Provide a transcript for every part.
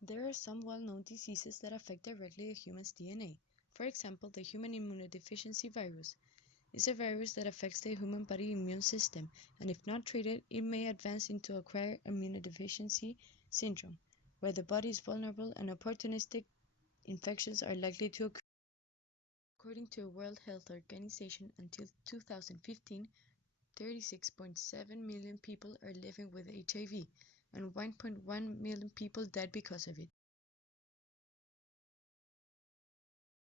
There are some well-known diseases that affect directly a human's DNA. For example, the human immunodeficiency virus is a virus that affects the human body immune system, and if not treated, it may advance into acquired immunodeficiency syndrome, where the body is vulnerable and opportunistic infections are likely to occur. According to the World Health Organization, until 2015, 36.7 million people are living with HIV, and 1.1 million people died because of it.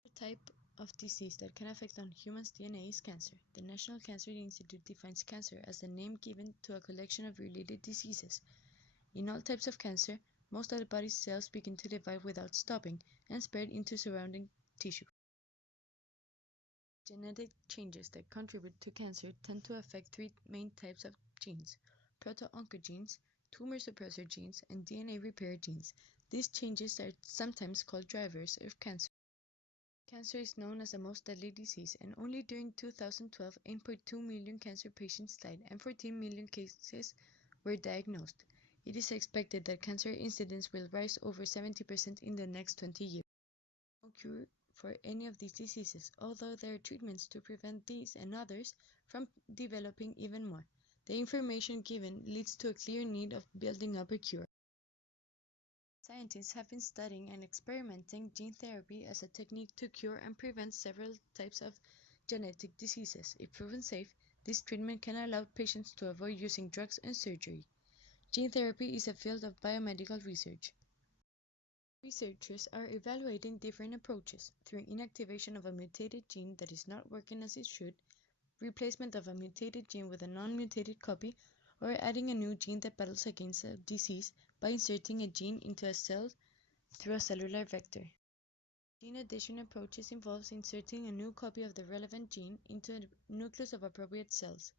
The type of disease that can affect on humans' DNA is cancer. The National Cancer Institute defines cancer as the name given to a collection of related diseases. In all types of cancer, most of the body's cells begin to divide without stopping and spread into surrounding tissue. Genetic changes that contribute to cancer tend to affect three main types of genes: proto-oncogenes, tumor suppressor genes, and DNA repair genes. These changes are sometimes called drivers of cancer. Cancer is known as the most deadly disease, and only during 2012, 8.2 million cancer patients died and 14 million cases were diagnosed. It is expected that cancer incidence will rise over 70% in the next 20 years. No cure for any of these diseases, although there are treatments to prevent these and others from developing even more. The information given leads to a clear need of building up a cure. Scientists have been studying and experimenting gene therapy as a technique to cure and prevent several types of genetic diseases. If proven safe, this treatment can allow patients to avoid using drugs and surgery. Gene therapy is a field of biomedical research. Researchers are evaluating different approaches through inactivation of a mutated gene that is not working as it should, replacement of a mutated gene with a non-mutated copy, or adding a new gene that battles against a disease by inserting a gene into a cell through a cellular vector. Gene addition approaches involves inserting a new copy of the relevant gene into the nucleus of appropriate cells.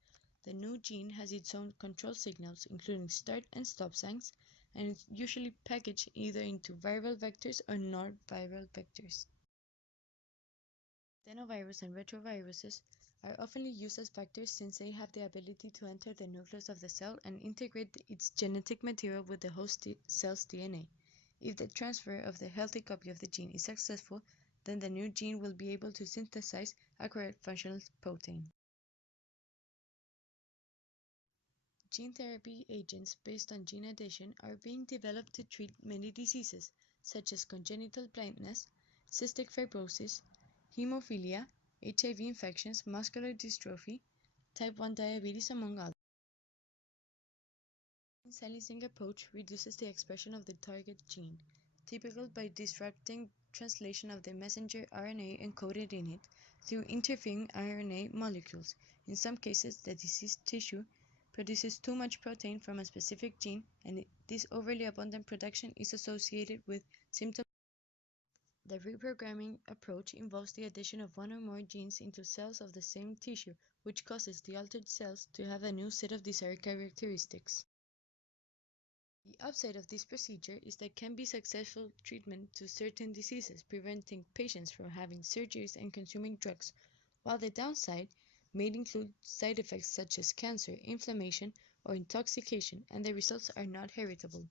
The new gene has its own control signals, including start and stop signs, and is usually packaged either into viral vectors or non-viral vectors. Adenovirus and retroviruses are often used as vectors since they have the ability to enter the nucleus of the cell and integrate its genetic material with the host cell's DNA. If the transfer of the healthy copy of the gene is successful, then the new gene will be able to synthesize a correct functional protein. Gene therapy agents based on gene addition are being developed to treat many diseases, such as congenital blindness, cystic fibrosis, hemophilia, HIV infections, muscular dystrophy, type 1 diabetes, among others. The silencing approach reduces the expression of the target gene, typically by disrupting translation of the messenger RNA encoded in it through interfering RNA molecules. In some cases, the diseased tissue produces too much protein from a specific gene, and this overly abundant production is associated with symptoms. The reprogramming approach involves the addition of one or more genes into cells of the same tissue, which causes the altered cells to have a new set of desired characteristics. The upside of this procedure is that it can be successful treatment to certain diseases, preventing patients from having surgeries and consuming drugs, while the downside may include side effects such as cancer, inflammation, or intoxication, and the results are not heritable.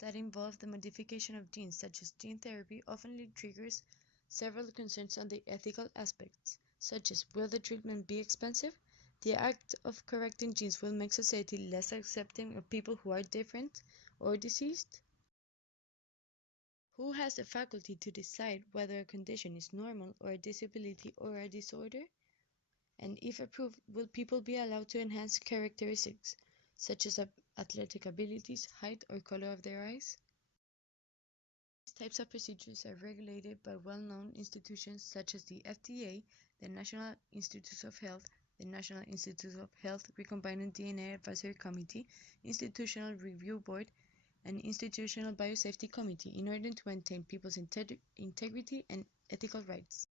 That involve the modification of genes, such as gene therapy, often triggers several concerns on the ethical aspects, such as will the treatment be expensive? The act of correcting genes will make society less accepting of people who are different or diseased. Who has the faculty to decide whether a condition is normal or a disability or a disorder? And if approved, will people be allowed to enhance characteristics, such as athletic abilities, height, or color of their eyes? These types of procedures are regulated by well-known institutions such as the FDA, the National Institutes of Health, the National Institutes of Health Recombinant DNA Advisory Committee, Institutional Review Board, and Institutional Biosafety Committee in order to maintain people's integrity and ethical rights.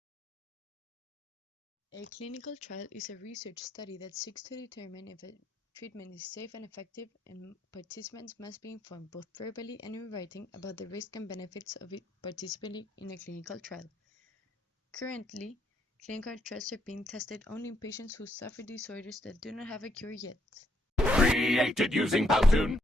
A clinical trial is a research study that seeks to determine if a treatment is safe and effective, and participants must be informed both verbally and in writing about the risks and benefits of participating in a clinical trial. Currently, clinical trials are being tested only in patients who suffer disorders that do not have a cure yet. Created using Powtoon.